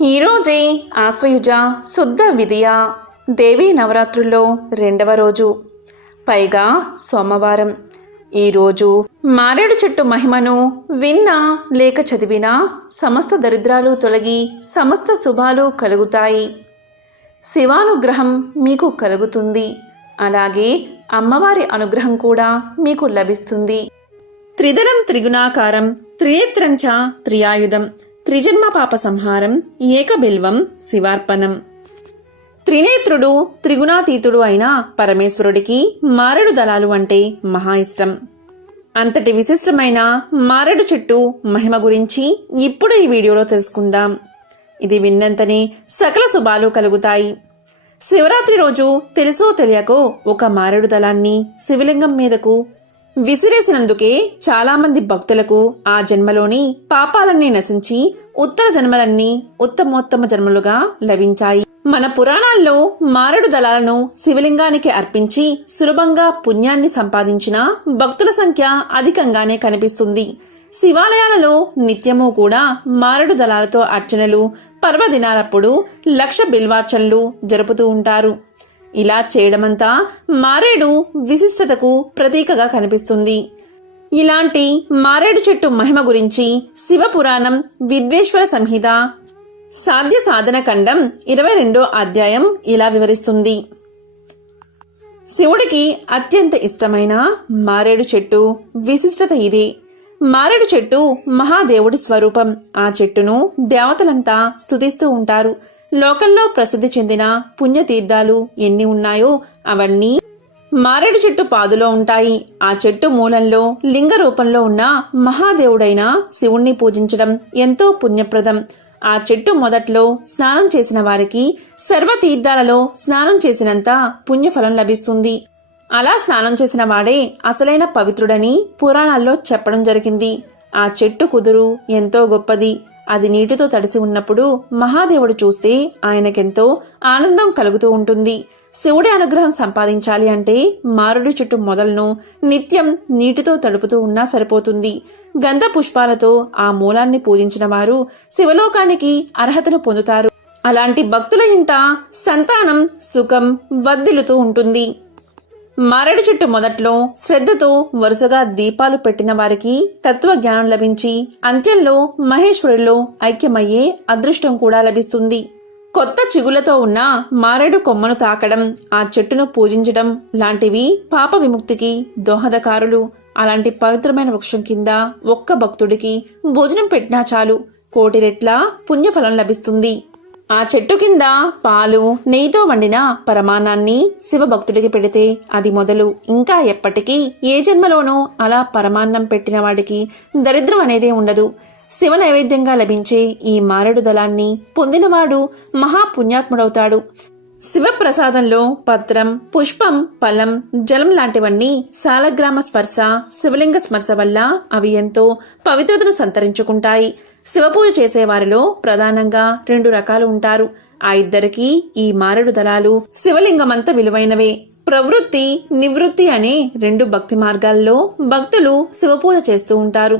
ఈరోజే ఆశ్వయుజ శుద్ధ విదియ దేవీ నవరాత్రుల్లో 2వ రోజు, పైగా సోమవారం. ఈరోజు మారేడు చెట్టు మహిమను విన్నా లేక చదివినా సమస్త దరిద్రాలు తొలగి సమస్త శుభాలు కలుగుతాయి. శివానుగ్రహం మీకు కలుగుతుంది. అలాగే అమ్మవారి అనుగ్రహం కూడా మీకు లభిస్తుంది. త్రిదలం త్రిగుణాకారం త్రినేత్రంచ త్రియాయుధం త్రిజన్మ పాప సంహారం ఏకబిల్వం శివార్పణం. త్రినేత్రుడు త్రిగుణాతీతుడు అయిన పరమేశ్వరుడికి మారేడు దళాలు అంటే మహా ఇష్టం. అంతటి విశిష్టమైన మారేడు చెట్టు మహిమ గురించి ఇప్పుడు ఈ వీడియోలో తెలుసుకుందాం. ఇది విన్నంతనే సకల శుభాలు కలుగుతాయి. శివరాత్రి రోజు తెలుసో తెలియకో ఒక మారేడు దళాన్ని శివలింగం మీదకు విసిరేసినందుకే చాలామంది భక్తులకు ఆ జన్మలోని పాపాలన్నీ నశించి ఉత్తర జన్మలన్నీ ఉత్తమోత్తమ జన్మలుగా లభించాయి. మన పురాణాల్లో మారేడు దళాలను శివలింగానికి అర్పించి సులభంగా పుణ్యాన్ని సంపాదించిన భక్తుల సంఖ్య అధికంగానే కనిపిస్తుంది. శివాలయాలలో నిత్యము కూడా మారేడు దళాలతో అర్చనలు, పర్వదినాలప్పుడు 1,00,000 బిల్వార్చనలు జరుపుతూ ఉంటారు. ఇలా చేయడమంతా మారేడు విశిష్టతకు ప్రతీకగా కనిపిస్తుంది. ఇలాంటి మారేడు చెట్టు మహిమ గురించి శివపురాణం విద్వేశ్వర సంహిత సాధ్య సాధన ఖండం 22వ అధ్యాయం ఇలా వివరిస్తుంది. శివుడికి అత్యంత ఇష్టమైన మారేడు చెట్టు విశిష్టత ఇదే. మారేడు చెట్టు మహాదేవుడి స్వరూపం. ఆ చెట్టును దేవతలంతా స్తుతిస్తూ ఉంటారు. లోకంలో ప్రసిద్ధి చెందిన పుణ్యతీర్థాలు ఎన్ని ఉన్నాయో అవన్నీ మారేడు చెట్టు పాదులో ఉంటాయి. ఆ చెట్టు మూలంలో లింగ రూపంలో ఉన్న మహాదేవుడైన శివుణ్ణి పూజించడం ఎంతో పుణ్యప్రదం. ఆ చెట్టు మొదట్లో స్నానం చేసిన వారికి సర్వతీర్థాలలో స్నానం చేసినంత పుణ్యఫలం లభిస్తుంది. అలా స్నానం చేసిన వాడే అసలైన పవిత్రుడని పురాణాల్లో చెప్పడం జరిగింది. ఆ చెట్టు కుదురు ఎంతో గొప్పది. అది నీటితో తడిసి ఉన్నప్పుడు మహాదేవుడు చూస్తే ఆయనకెంతో ఆనందం కలుగుతూ ఉంటుంది. శివుడి అనుగ్రహం సంపాదించాలి అంటే మారేడు చెట్టు మొదలను నిత్యం నీటితో తడుపుతూ ఉన్నా సరిపోతుంది. గంధ పుష్పాలతో ఆ మూలాన్ని పూజించిన వారు శివలోకానికి అర్హతను పొందుతారు. అలాంటి భక్తుల ఇంట సంతానం సుఖం వర్ధిల్లుతూ ఉంటుంది. మారేడు చెట్టు మొదట్లో శ్రద్ధతో వరుసగా దీపాలు పెట్టిన వారికి తత్వజ్ఞానం లభించి అంత్యంలో మహేశ్వరులో ఐక్యమయ్యే అదృష్టం కూడా లభిస్తుంది. కొత్త చిగుళ్లతో ఉన్న మారేడు కొమ్మను తాకడం, ఆ చెట్టును పూజించడం లాంటివి పాప విముక్తికి దోహదకారులు. అలాంటి పవిత్రమైన వృక్షం కింద ఒక్క భక్తుడికి భోజనం పెట్టినా చాలు 1,000,000 రెట్ల పుణ్యఫలం లభిస్తుంది. ఆ చెట్టు కింద పాలు నెయ్యితో వండిన పరమాన్నాన్ని శివభక్తుడికి పెడితే అది మొదలు ఇంకా ఎప్పటికీ ఏ జన్మలోనూ అలా పరమాన్నం పెట్టిన వాడికి దరిద్రం అనేదే ఉండదు. శివ నైవేద్యంగా లభించే ఈ మారేడు దళాన్ని పొందినవాడు మహాపుణ్యాత్ముడవుతాడు. శివప్రసాదంలో పత్రం, పుష్పం, ఫలం, జలం లాంటివన్నీ శాలగ్రామ స్పర్శ, శివలింగ స్పర్శ వల్ల అవి ఎంతో పవిత్రతను సంతరించుకుంటాయి. శివపూజ చేసేవారిలో ప్రధానంగా 2 రకాలు ఉంటారు. ఆ ఇద్దరికి ఈ మారేడు దళాలు శివలింగమంత విలువైనవే. ప్రవృత్తి, నివృత్తి అనే 2 భక్తి మార్గాల్లో భక్తులు శివపూజ చేస్తూ ఉంటారు.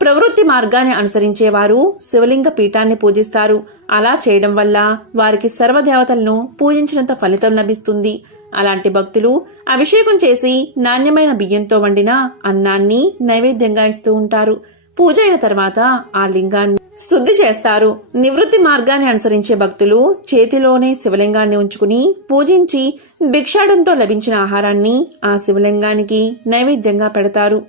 ప్రవృత్తి మార్గాన్ని అనుసరించేవారు శివలింగ పీఠాన్ని పూజిస్తారు. అలా చేయడం వల్ల వారికి సర్వదేవతలను పూజించినంత ఫలితం లభిస్తుంది. అలాంటి భక్తులు అభిషేకం చేసి నాణ్యమైన బియ్యంతో వండిన అన్నాన్ని నైవేద్యంగా ఇస్తూ ఉంటారు. పూజ అయిన తర్వాత ఆ లింగాన్ని శుద్ధి చేస్తారు. నివృత్తి మార్గాన్ని అనుసరించే భక్తులు చేతిలోనే శివలింగాన్ని ఉంచుకుని పూజించి భిక్షాడంతో లభించిన ఆహారాన్ని ఆ శివలింగానికి నైవేద్యంగా పెడతారు.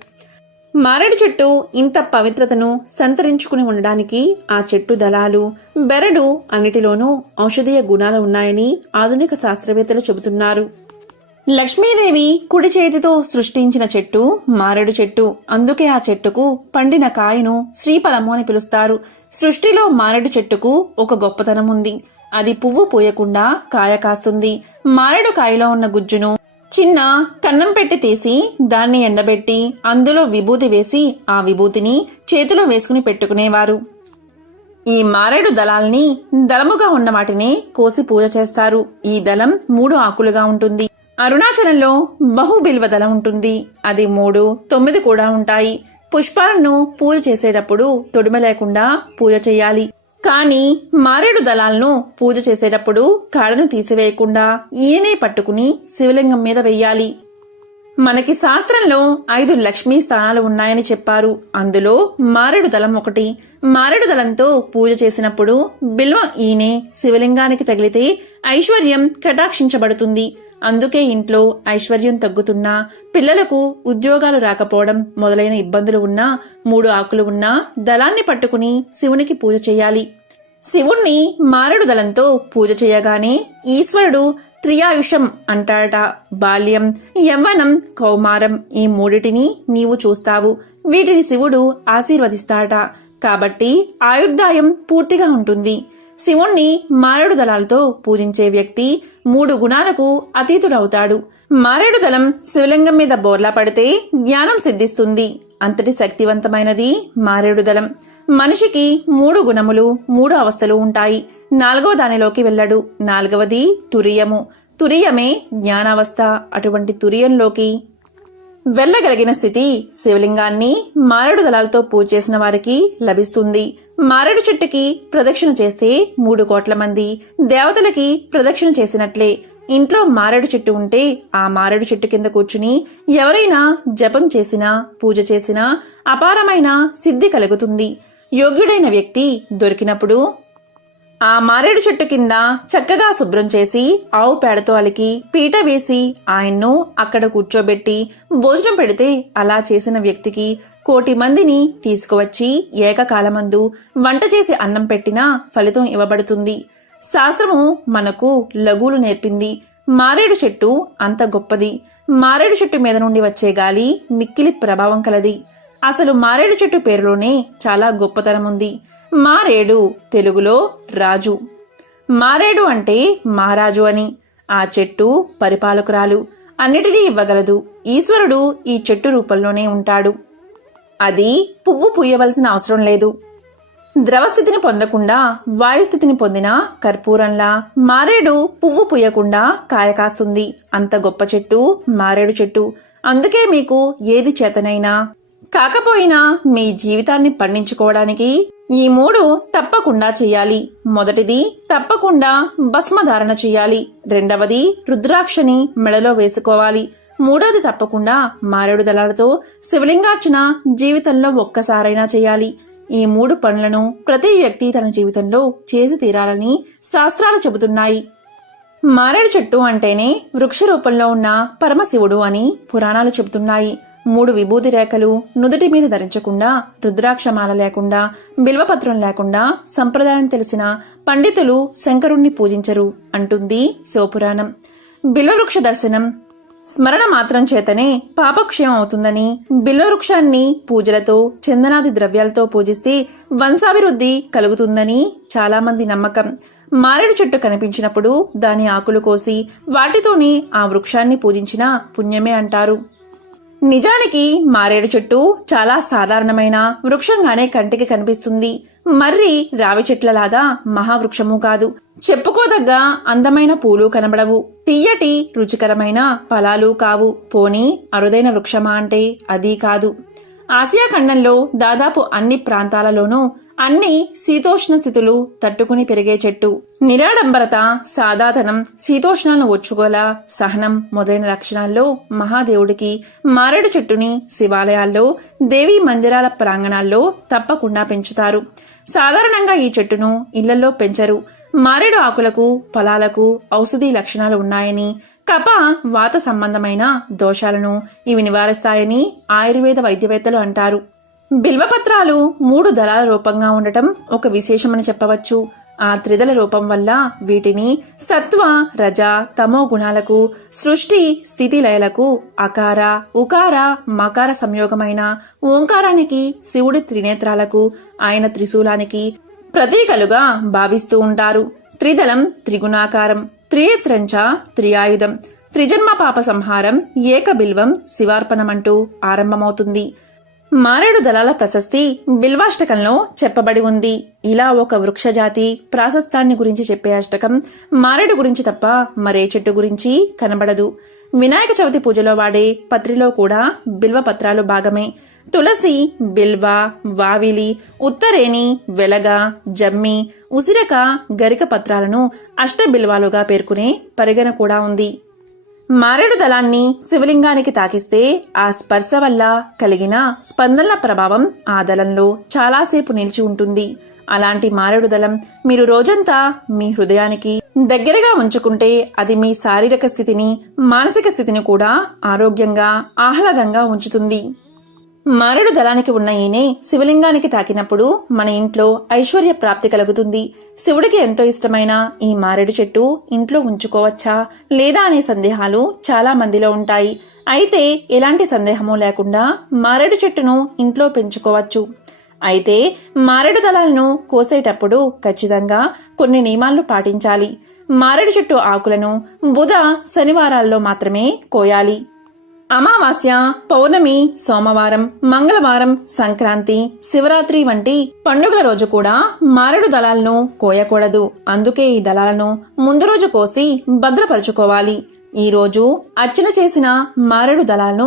మారేడు చెట్టు ఇంత పవిత్రతను సంతరించుకుని ఉండడానికి ఆ చెట్టు దళాలు, బెరడు అన్నిటిలోనూ ఔషధీయ గుణాలు ఉన్నాయని ఆధునిక శాస్త్రవేత్తలు చెబుతున్నారు. లక్ష్మీదేవి కుడి చేతితో సృష్టించిన చెట్టు మారేడు చెట్టు. అందుకే ఆ చెట్టుకు పండిన కాయను శ్రీఫలము అని పిలుస్తారు. సృష్టిలో మారేడు చెట్టుకు ఒక గొప్పతనం ఉంది. అది పువ్వు పూయకుండా కాయ కాస్తుంది. మారేడు కాయలో ఉన్న గుజ్జును చిన్న కన్నం పెట్టి తీసి దాన్ని ఎండబెట్టి అందులో విభూతి వేసి ఆ విభూతిని చేతిలో వేసుకుని పెట్టుకునేవారు. ఈ మారేడు దళాల్ని దళముగా ఉన్న వాటిని కోసి పూజ చేస్తారు. ఈ దళం 3 ఆకులుగా ఉంటుంది. అరుణాచలంలో బహుబిల్వ దళం ఉంటుంది. అది 3, 9 కూడా ఉంటాయి. పుష్పాలను పూజ చేసేటప్పుడు తొడిమ లేకుండా పూజ చేయాలి. కాని మారేడు దళాలను పూజ చేసేటప్పుడు కాడను తీసివేయకుండా ఈయనే పట్టుకుని శివలింగం మీద వెయ్యాలి. మనకి శాస్త్రంలో 5 లక్ష్మీ స్థానాలు ఉన్నాయని చెప్పారు. అందులో మారేడు దళం ఒకటి. మారేడు దళంతో పూజ చేసినప్పుడు బిల్వం ఈయనే శివలింగానికి తగిలితే ఐశ్వర్యం కటాక్షించబడుతుంది. అందుకే ఇంట్లో ఐశ్వర్యం తగ్గుతున్నా, పిల్లలకు ఉద్యోగాలు రాకపోవడం మొదలైన ఇబ్బందులు ఉన్నా 3 ఆకులు ఉన్నా దళాన్ని పట్టుకుని శివునికి పూజ చేయాలి. శివుణ్ణి మారేడు దళంతో పూజ చేయగానే ఈశ్వరుడు త్రియాయుషం అంటాడట. బాల్యం, యవ్వనం, కౌమారం ఈ 3టిని నీవు చూస్తావు. వీటిని శివుడు ఆశీర్వదిస్తాడట. కాబట్టి ఆయుర్దాయం పూర్తిగా ఉంటుంది. శివుణ్ణి మారేడు దళాలతో పూజించే వ్యక్తి 3 గుణాలకు అతీతుడవుతాడు. మారేడు దళం శివలింగం మీద బోర్లా పడితే జ్ఞానం సిద్ధిస్తుంది. అంతటి శక్తివంతమైనది మారేడు దళం. మనిషికి 3 గుణములు, 3 అవస్థలు ఉంటాయి. 4వ దానిలోకి వెళ్ళడు. 4వది తురియము. తురియమే జ్ఞానావస్థ. అటువంటి తురియంలోకి వెళ్ళగలిగిన స్థితి శివలింగాన్ని మారేడు దళాలతో పూజ చేసిన వారికి లభిస్తుంది. మారేడు చెట్టుకి ప్రదక్షిణ చేస్తే 3 కోట్ల మంది దేవతలకి ప్రదక్షిణ చేసినట్లే. ఇంట్లో మారేడు చెట్టు ఉంటే ఆ మారేడు చెట్టు కింద కూర్చుని ఎవరైనా జపం చేసినా, పూజ చేసినా అపారమైన సిద్ధి కలుగుతుంది. యోగ్యుడైన వ్యక్తి దొరికినప్పుడు ఆ మారేడు చెట్టు కింద చక్కగా శుభ్రం చేసి ఆవు పేడతో అలికి పీట వేసి ఆయన్ను అక్కడ కూర్చోబెట్టి భోజనం పెడితే అలా చేసిన వ్యక్తికి 1 కోటి మందిని తీసుకువచ్చి ఏకకాలమందు వంట చేసి అన్నం పెట్టినా ఫలితం ఇవ్వబడుతుంది. శాస్త్రము మనకు లఘువులు నేర్పింది. మారేడు చెట్టు అంత గొప్పది. మారేడు చెట్టు మీద నుండి వచ్చే గాలి మిక్కిలి ప్రభావం కలది. అసలు మారేడు చెట్టు పేరులోనే చాలా గొప్పతనం ఉంది. మారేడు తెలుగులో రాజు. మారేడు అంటే మహారాజు అని. ఆ చెట్టు పరిపాలకురాలు. అన్నిటినీ ఇవ్వగలదు. ఈశ్వరుడు ఈ చెట్టు రూపంలోనే ఉంటాడు. అది పువ్వు పూయవలసిన అవసరం లేదు. ద్రవస్థితిని పొందకుండా వాయుస్థితిని పొందిన కర్పూరంలా మారేడు పువ్వు పూయకుండా కాయ కాస్తుంది. అంత గొప్ప చెట్టు మారేడు చెట్టు. అందుకే మీకు ఏది చేతనైనా కాకపోయినా మీ జీవితాన్ని పండించుకోవడానికి ఈ 3 తప్పకుండా చెయ్యాలి. మొదటిది తప్పకుండా భస్మధారణ చెయ్యాలి. 2వది రుద్రాక్షని మెడలో వేసుకోవాలి. 3వది తప్పకుండా మారేడు దళాలతో శివలింగార్చన జీవితంలో ఒక్కసారైనా చేయాలి. ఈ 3 పనులను ప్రతి వ్యక్తి తన జీవితంలో చేసి తీరాలని శాస్త్రాలు చెబుతున్నాయి. మారేడు చెట్టు అంటేనే వృక్ష రూపంలో ఉన్న పరమశివుడు అని పురాణాలు చెబుతున్నాయి. 3 విభూతి రేఖలు నుదుటి మీద ధరించకుండా, రుద్రాక్షమాల లేకుండా, బిల్వపత్రం లేకుండా సంప్రదాయం తెలిసిన పండితులు శంకరుణ్ణి పూజించరు అంటుంది శివపురాణం. బిల్వవృక్ష దర్శనం స్మరణ మాత్రం చేతనే పాపక్షయం అవుతుందని, బిల్వవృక్షాన్ని పూజలతో, చందనాది ద్రవ్యాలతో పూజిస్తే వంశాభివృద్ధి కలుగుతుందని చాలామంది నమ్మకం. మారేడు చెట్టు కనిపించినప్పుడు దాని ఆకులు కోసి వాటితోనే ఆ వృక్షాన్ని పూజించిన పుణ్యమే అంటారు. నిజానికి మారేడు చెట్టు చాలా సాధారణమైన వృక్షంగానే కంటికి కనిపిస్తుంది. మర్రి రావి చెట్లలాగా మహావృక్షము కాదు. చెప్పుకోదగ్గ అందమైన పూలు కనబడవు. తియ్యటి రుచికరమైన ఫలాలు కావు. పోనీ అరుదైన వృక్షమా అంటే అదీ కాదు. ఆసియా ఖండంలో దాదాపు అన్ని ప్రాంతాలలోనూ అన్ని శీతోష్ణ స్థితులు తట్టుకుని పెరిగే చెట్టు. నిరాడంబరత, సాదాతనం, శీతోష్ణాలను ఒచ్చుకోల, సహనం మొదలైన లక్షణాల్లో మహాదేవుడికి మారేడు చెట్టుని శివాలయాల్లో, దేవీ మందిరాల ప్రాంగణాల్లో తప్పకుండా పెంచుతారు. సాధారణంగా ఈ చెట్టును ఇళ్లలో పెంచరు. మారేడు ఆకులకు, ఫలాలకు ఔషధీ లక్షణాలు ఉన్నాయని, కప, వాత సంబంధమైన దోషాలను ఇవి నివారిస్తాయని ఆయుర్వేద వైద్యవేత్తలు అంటారు. బిల్వపత్రాలు 3 దళాల రూపంగా ఉండటం ఒక విశేషమని చెప్పవచ్చు. ఆ 3 దళ రూపం వల్ల వీటిని సత్వ, రజ, తమో గుణాలకు, సృష్టి, స్థితి లయలకు, అకార, ఉకార, మకార సంయోగమైన ఓంకారానికి, శివుడి త్రినేత్రాలకు, ఆయన త్రిశూలానికి ప్రతీకలుగా భావిస్తూ ఉంటారు. త్రిదళం త్రిగుణాకారం, త్రినేత్రంచ త్రియాయుధం, త్రిజన్మ పాప సంహారం, ఏక బిల్వం శివార్పణమంటూ ఆరంభమవుతుంది. మారేడు దళాల ప్రశస్తి బిల్వాష్టకంలో చెప్పబడి ఉంది. ఇలా ఒక వృక్షజాతి ప్రాశస్తాన్ని గురించి చెప్పే అష్టకం మారేడు గురించి తప్ప మరే చెట్టు గురించి కనబడదు. వినాయక చవితి పూజలో వాడే పత్రిలో కూడా బిల్వపత్రాలు భాగమే. తులసి, బిల్వ, వావిలి, ఉత్తరేణి, వెలగ, జమ్మి, ఉసిరక, గరిక పత్రాలను అష్టబిల్వాలుగా పేర్కొనే పరిగణ కూడా ఉంది. మారేడు దళాన్ని శివలింగానికి తాకిస్తే ఆ స్పర్శ వల్ల కలిగిన స్పందనల ప్రభావం ఆ దళంలో చాలాసేపు నిలిచి ఉంటుంది. అలాంటి మారేడు దళం మీరు రోజంతా మీ హృదయానికి దగ్గరగా ఉంచుకుంటే అది మీ శారీరక స్థితిని, మానసిక స్థితిని కూడా ఆరోగ్యంగా, ఆహ్లాదంగా ఉంచుతుంది. మారేడు దళానికి ఉన్న ఈనె శివలింగానికి తాకినప్పుడు మన ఇంట్లో ఐశ్వర్య ప్రాప్తి కలుగుతుంది. శివుడికి ఎంతో ఇష్టమైన ఈ మారేడు చెట్టు ఇంట్లో ఉంచుకోవచ్చా లేదా అనే సందేహాలు చాలా మందిలో ఉంటాయి. అయితే ఎలాంటి సందేహమూ లేకుండా మారేడు చెట్టును ఇంట్లో పెంచుకోవచ్చు. అయితే మారేడు దళాలను కోసేటప్పుడు ఖచ్చితంగా కొన్ని నియమాలను పాటించాలి. మారేడు చెట్టు ఆకులను బుధ, శనివారాల్లో మాత్రమే కోయాలి. అమావాస్య, పౌర్ణమి, సోమవారం, మంగళవారం, సంక్రాంతి, శివరాత్రి వంటి పండుగల రోజు కూడా మారేడు దళాలను కోయకూడదు. అందుకే ఈ దళాలను ముందు రోజు కోసి భద్రపరుచుకోవాలి. ఈ రోజు అర్చన చేసిన మారేడు దళాలను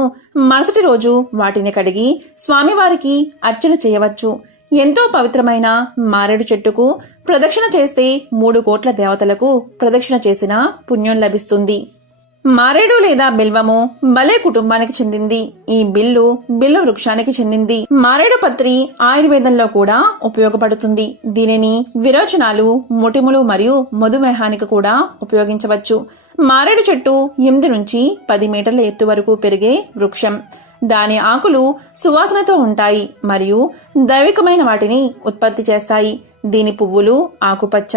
మరుసటి రోజు వాటిని కడిగి స్వామివారికి అర్చన చేయవచ్చు. ఎంతో పవిత్రమైన మారేడు చెట్టుకు ప్రదక్షిణ చేస్తే 3 కోట్ల దేవతలకు ప్రదక్షిణ చేసిన పుణ్యం లభిస్తుంది. మారేడు లేదా బిల్వము బలే కుటుంబానికి చెందింది. ఈ బిల్లు వృక్షానికి చెందింది. మారేడు పత్రి ఆయుర్వేదంలో కూడా ఉపయోగపడుతుంది. దీనిని విరోచనాలు, మొటిములు మరియు మధుమేహానికి కూడా ఉపయోగించవచ్చు. మారేడు చెట్టు 8 నుంచి 10 మీటర్ల ఎత్తు వరకు పెరిగే వృక్షం. దాని ఆకులు సువాసనతో ఉంటాయి మరియు దైవికమైన వాటిని ఉత్పత్తి చేస్తాయి. దీని పువ్వులు ఆకుపచ్చ,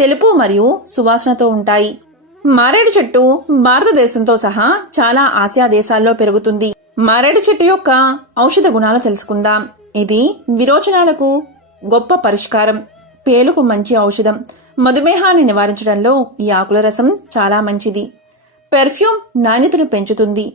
తెలుపు మరియు సువాసనతో ఉంటాయి. మారేడు చెట్టు భారతదేశంతో సహా చాలా ఆసియా దేశాల్లో పెరుగుతుంది. మారేడు చెట్టు యొక్క ఔషధ గుణాలు తెలుసుకుందాం. ఇది విరోచనాలకు గొప్ప పరిష్కారం, పేలుకు మంచి ఔషధం, మధుమేహాన్ని నివారించడంలో ఈ ఆకుల రసం చాలా మంచిది. పెర్ఫ్యూమ్ నాణ్యతను పెంచుతుంది.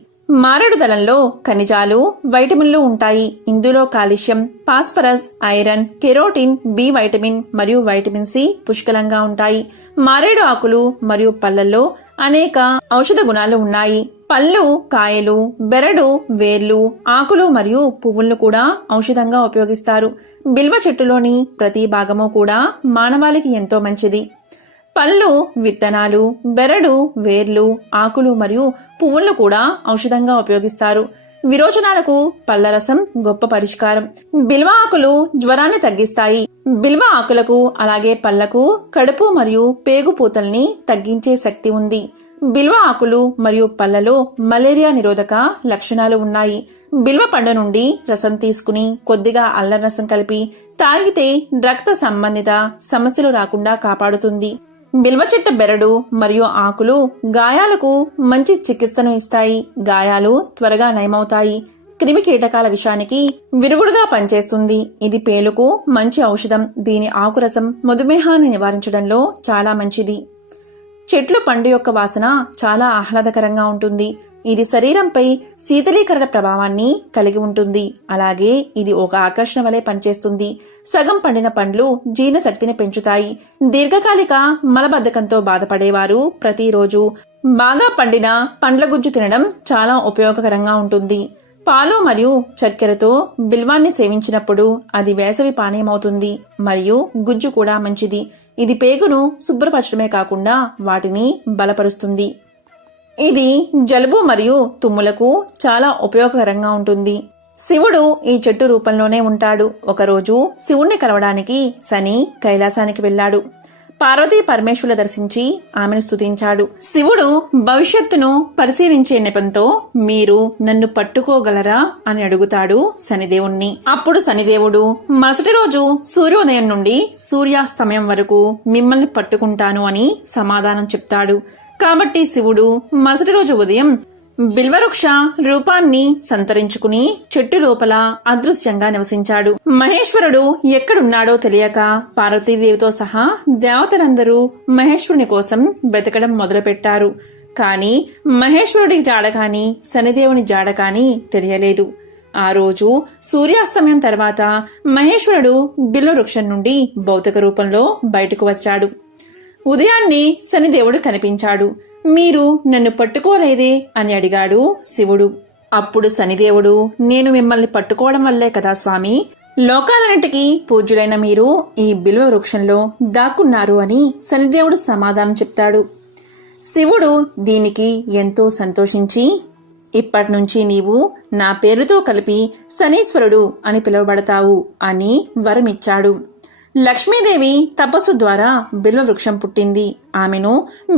మారేడు దళంలో ఖనిజాలు, వైటమిన్లు ఉంటాయి. ఇందులో calcium, phosphorus, iron, carotene, B vitamin మరియు వైటమిన్ సి పుష్కలంగా ఉంటాయి. మారేడు ఆకులు మరియు పళ్లలో అనేక ఔషధ గుణాలు ఉన్నాయి. పళ్ళు, కాయలు, బెరడు, వేర్లు, ఆకులు మరియు పువ్వులను కూడా ఔషధంగా ఉపయోగిస్తారు. బిల్వ చెట్టులోని ప్రతి భాగము కూడా మానవాళికి ఎంతో మంచిది. పళ్ళు, విత్తనాలు, బెరడు, వేర్లు, ఆకులు మరియు పువ్వులను కూడా ఔషధంగా ఉపయోగిస్తారు. విరోచనాలకు పళ్ల రసం గొప్ప పరిష్కారం. బిల్వ ఆకులు జ్వరాన్ని తగ్గిస్తాయి. బిల్వ ఆకులకు అలాగే పళ్లకు కడుపు మరియు పేగు పూతల్ని తగ్గించే శక్తి ఉంది. బిల్వ ఆకులు మరియు పళ్లలో మలేరియా నిరోధక లక్షణాలు ఉన్నాయి. బిల్వ పండు నుండి రసం తీసుకుని కొద్దిగా అల్లం రసం కలిపి తాగితే రక్త సంబంధిత సమస్యలు రాకుండా కాపాడుతుంది. బిల్వ చెట్టు బెరడు మరియు ఆకులు గాయాలకు మంచి చికిత్సను ఇస్తాయి. గాయాలు త్వరగా నయమవుతాయి. క్రిమి కీటకాల విషానికి విరుగుడుగా పనిచేస్తుంది. ఇది పేలుకు మంచి ఔషధం. దీని ఆకురసం మధుమేహాన్ని నివారించడంలో చాలా మంచిది. చెట్లు పండు యొక్క వాసన చాలా ఆహ్లాదకరంగా ఉంటుంది. ఇది శరీరంపై శీతలీకరణ ప్రభావాన్ని కలిగి ఉంటుంది. అలాగే ఇది ఒక ఆకర్షణ వలె పనిచేస్తుంది. సగం పండిన పండ్లు జీర్ణశక్తిని పెంచుతాయి. దీర్ఘకాలిక మలబద్ధకంతో బాధపడేవారు ప్రతిరోజు బాగా పండిన పండ్ల గుజ్జు తినడం చాలా ఉపయోగకరంగా ఉంటుంది. పాలు మరియు చక్కెరతో బిల్వాన్ని సేవించినప్పుడు అది వేసవి పానీయమవుతుంది మరియు గుజ్జు కూడా మంచిది. ఇది పేగును శుభ్రపరచడమే కాకుండా వాటిని బలపరుస్తుంది. ఇది జలుబు మరియు తుమ్ములకు చాలా ఉపయోగకరంగా ఉంటుంది. శివుడు ఈ చెట్టు రూపంలోనే ఉంటాడు. ఒకరోజు శివుణ్ణి కలవడానికి శని కైలాసానికి వెళ్లాడు. పార్వతీ పరమేశ్వరుల దర్శించి ఆమెను స్తుతించాడు. శివుడు భవిష్యత్తును పరిశీలించే నెపంతో మీరు నన్ను పట్టుకోగలరా అని అడుగుతాడు శనిదేవుణ్ణి. అప్పుడు శనిదేవుడు మరుసటి రోజు సూర్యోదయం నుండి సూర్యాస్తమయం వరకు మిమ్మల్ని పట్టుకుంటాను అని సమాధానం చెప్తాడు. కాబట్టి శివుడు మరుసటి రోజు ఉదయం బిల్వవృక్ష రూపాన్ని సంతరించుకుని చెట్టు లోపల అదృశ్యంగా నివసించాడు. మహేశ్వరుడు ఎక్కడున్నాడో తెలియక పార్వతీదేవితో సహా దేవతలందరూ మహేశ్వరుని కోసం వెతకడం మొదలుపెట్టారు. కాని మహేశ్వరుడి జాడ కాని శనిదేవుని జాడ కాని తెలియలేదు. ఆ రోజు సూర్యాస్తమయం తర్వాత మహేశ్వరుడు బిల్వవృక్షం నుండి భౌతిక రూపంలో బయటకు వచ్చాడు. ఉదయాన్నే శనిదేవుడు కనిపించాడు. మీరు నన్ను పట్టుకోలేదే అని అడిగాడు శివుడు. అప్పుడు శనిదేవుడు, నేను మిమ్మల్ని పట్టుకోవడం వల్లే కదా స్వామి లోకాలన్నిటికీ పూజ్యులైన మీరు ఈ బిల్వ వృక్షంలో దాక్కున్నారు అని శనిదేవుడు సమాధానం చెప్తాడు. శివుడు దీనికి ఎంతో సంతోషించి, ఇప్పటినుంచి నీవు నా పేరుతో కలిపి శనీశ్వరుడు అని పిలువబడతావు అని వరమిచ్చాడు. లక్ష్మీదేవి తపస్సు ద్వారా బిల్వ వృక్షం పుట్టింది. ఆమెను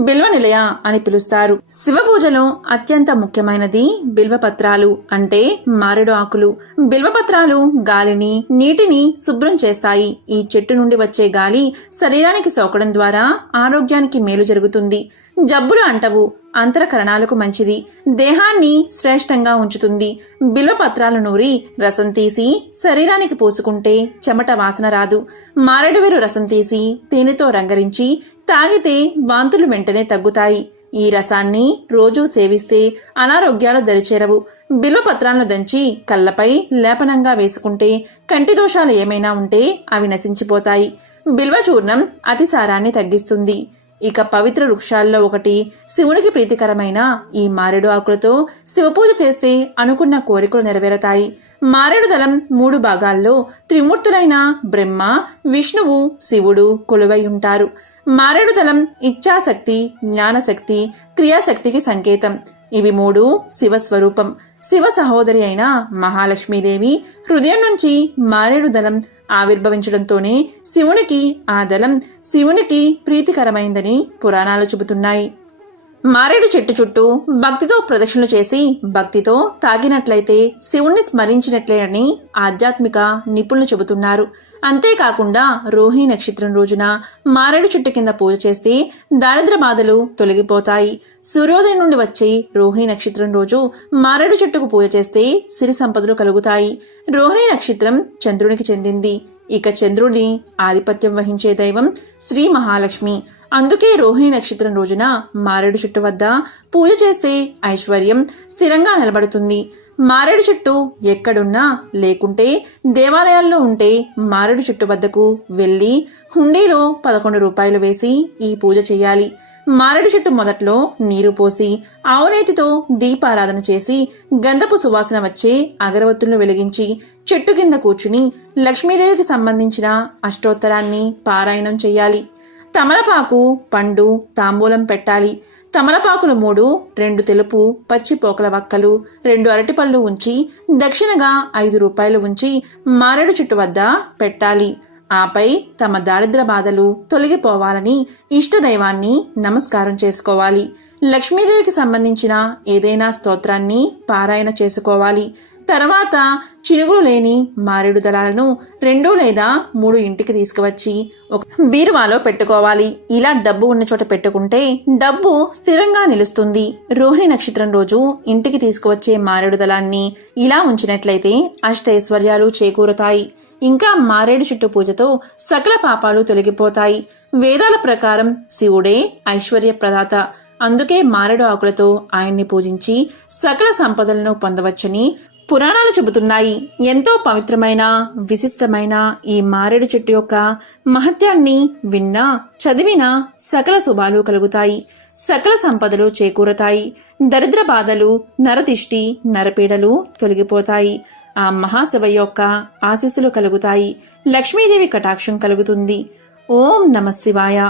బిల్వ నిలయ అని పిలుస్తారు. శివ పూజలో అత్యంత ముఖ్యమైనది బిల్వపత్రాలు అంటే మారేడు ఆకులు. బిల్వపత్రాలు గాలిని, నీటిని శుభ్రం చేస్తాయి. ఈ చెట్టు నుండి వచ్చే గాలి శరీరానికి సోకడం ద్వారా ఆరోగ్యానికి మేలు జరుగుతుంది. జబ్బులు అంటవు, అంతరకరణాలకు మంచిది, దేహాన్ని శ్రేష్టంగా ఉంచుతుంది. బిల్వపత్రాలు నూరి రసం తీసి శరీరానికి పూసుకుంటే చెమట వాసన రాదు. మారేడువేరు రసం తీసి తేనెతో రంగరించి తాగితే వాంతులు వెంటనే తగ్గుతాయి. ఈ రసాన్ని రోజూ సేవిస్తే అనారోగ్యాలు దరిచేరవు. బిల్వపత్రాలను దంచి కళ్ళపై లేపనంగా వేసుకుంటే కంటి దోషాలు ఏమైనా ఉంటే అవి నశించిపోతాయి. బిల్వచూర్ణం అతిసారాన్ని తగ్గిస్తుంది. ఇక పవిత్ర వృక్షాల్లో ఒకటి శివునికి ప్రీతికరమైన ఈ మారేడు ఆకులతో శివపూజ చేస్తే అనుకున్న కోరికలు నెరవేరతాయి. మారేడు దళం 3 భాగాల్లో త్రిమూర్తులైన బ్రహ్మ, విష్ణువు, శివుడు కొలువై ఉంటారు. మారేడు దళం ఇచ్ఛాశక్తి, జ్ఞానశక్తి, క్రియాశక్తికి సంకేతం. ఇవి 3 శివస్వరూపం. శివ సహోదరి అయిన మహాలక్ష్మీదేవి హృదయం నుంచి మారేడు దళం ఆవిర్భవించడంతోనే శివునికి ఆ దళం శివునికి ప్రీతికరమైందని పురాణాలు చెబుతున్నాయి. మారేడు చెట్టు చుట్టూ భక్తితో ప్రదక్షిణలు చేసి భక్తితో తాగినట్లయితే శివుణ్ణి స్మరించినట్లేనని ఆధ్యాత్మిక నిపుణులు చెబుతున్నారు. అంతేకాకుండా రోహిణి నక్షత్రం రోజున మారేడు చెట్టు కింద పూజ చేస్తే దారిద్ర బాధలు తొలగిపోతాయి. సూర్యోదయం నుండి వచ్చే రోహిణి నక్షత్రం రోజు మారేడు చెట్టుకు పూజ చేస్తే సిరి సంపదలు కలుగుతాయి. రోహిణి నక్షత్రం చంద్రునికి చెందింది. ఇక చంద్రుడి ఆధిపత్యం వహించే దైవం శ్రీ మహాలక్ష్మి. అందుకే రోహిణి నక్షత్రం రోజున మారేడు చెట్టు వద్ద పూజ చేస్తే ఐశ్వర్యం స్థిరంగా నిలబడుతుంది. మారేడు చెట్టు ఎక్కడున్నా లేకుంటే దేవాలయాల్లో ఉంటే మారేడు చెట్టు వద్దకు వెళ్లి హుండీలో 11 రూపాయలు వేసి ఈ పూజ చేయాలి. మారేడు చెట్టు మొదట్లో నీరు పోసి ఆవునేతితో దీపారాధన చేసి గంధపు సువాసన వచ్చే అగరవత్తులను వెలిగించి చెట్టు కింద కూర్చుని లక్ష్మీదేవికి సంబంధించిన అష్టోత్తరాన్ని పారాయణం చెయ్యాలి. తమలపాకు, పండు, తాంబూలం పెట్టాలి. తమలపాకులు 3, 2 తెలుపు పచ్చి పోకల వక్కలు, 2 అరటిపళ్ళు ఉంచి దక్షిణగా 5 రూపాయలు ఉంచి మారేడు చెట్టు వద్ద పెట్టాలి. ఆపై తమ దారిద్ర బాధలు తొలగిపోవాలని ఇష్టదైవాన్ని నమస్కారం చేసుకోవాలి. లక్ష్మీదేవికి సంబంధించిన ఏదైనా స్తోత్రాన్ని పారాయణ చేసుకోవాలి. తర్వాత చినుగులు లేని మారేడు దళాలను 2 లేదా 3 ఇంటికి తీసుకువచ్చి ఒక బీరువాలో పెట్టుకోవాలి. ఇలా డబ్బు ఉన్న చోట పెట్టుకుంటే డబ్బు స్థిరంగా నిలుస్తుంది. రోహిణి నక్షత్రం రోజు ఇంటికి తీసుకువచ్చే మారేడు దళాన్ని ఇలా ఉంచినట్లయితే అష్టైశ్వర్యాలు చేకూరుతాయి. ఇంకా మారేడు చెట్టు పూజతో సకల పాపాలు తొలగిపోతాయి. వేదాల ప్రకారం శివుడే ఐశ్వర్య ప్రదాత. అందుకే మారేడు ఆకులతో ఆయన్ని పూజించి సకల సంపదలను పొందవచ్చని పురాణాలు చెబుతున్నాయి. ఎంతో పవిత్రమైన విశిష్టమైన ఈ మారేడు చెట్టు యొక్క మహత్యాన్ని విన్నా చదివినా సకల శుభాలు కలుగుతాయి. సకల సంపదలు చేకూరతాయి. దరిద్ర బాధలు, నరదిష్టి, నరపీడలు తొలగిపోతాయి. ఆ మహాశివ యొక్క ఆశీస్సులు కలుగుతాయి. లక్ష్మీదేవి కటాక్షం కలుగుతుంది. ఓం నమః శివాయ.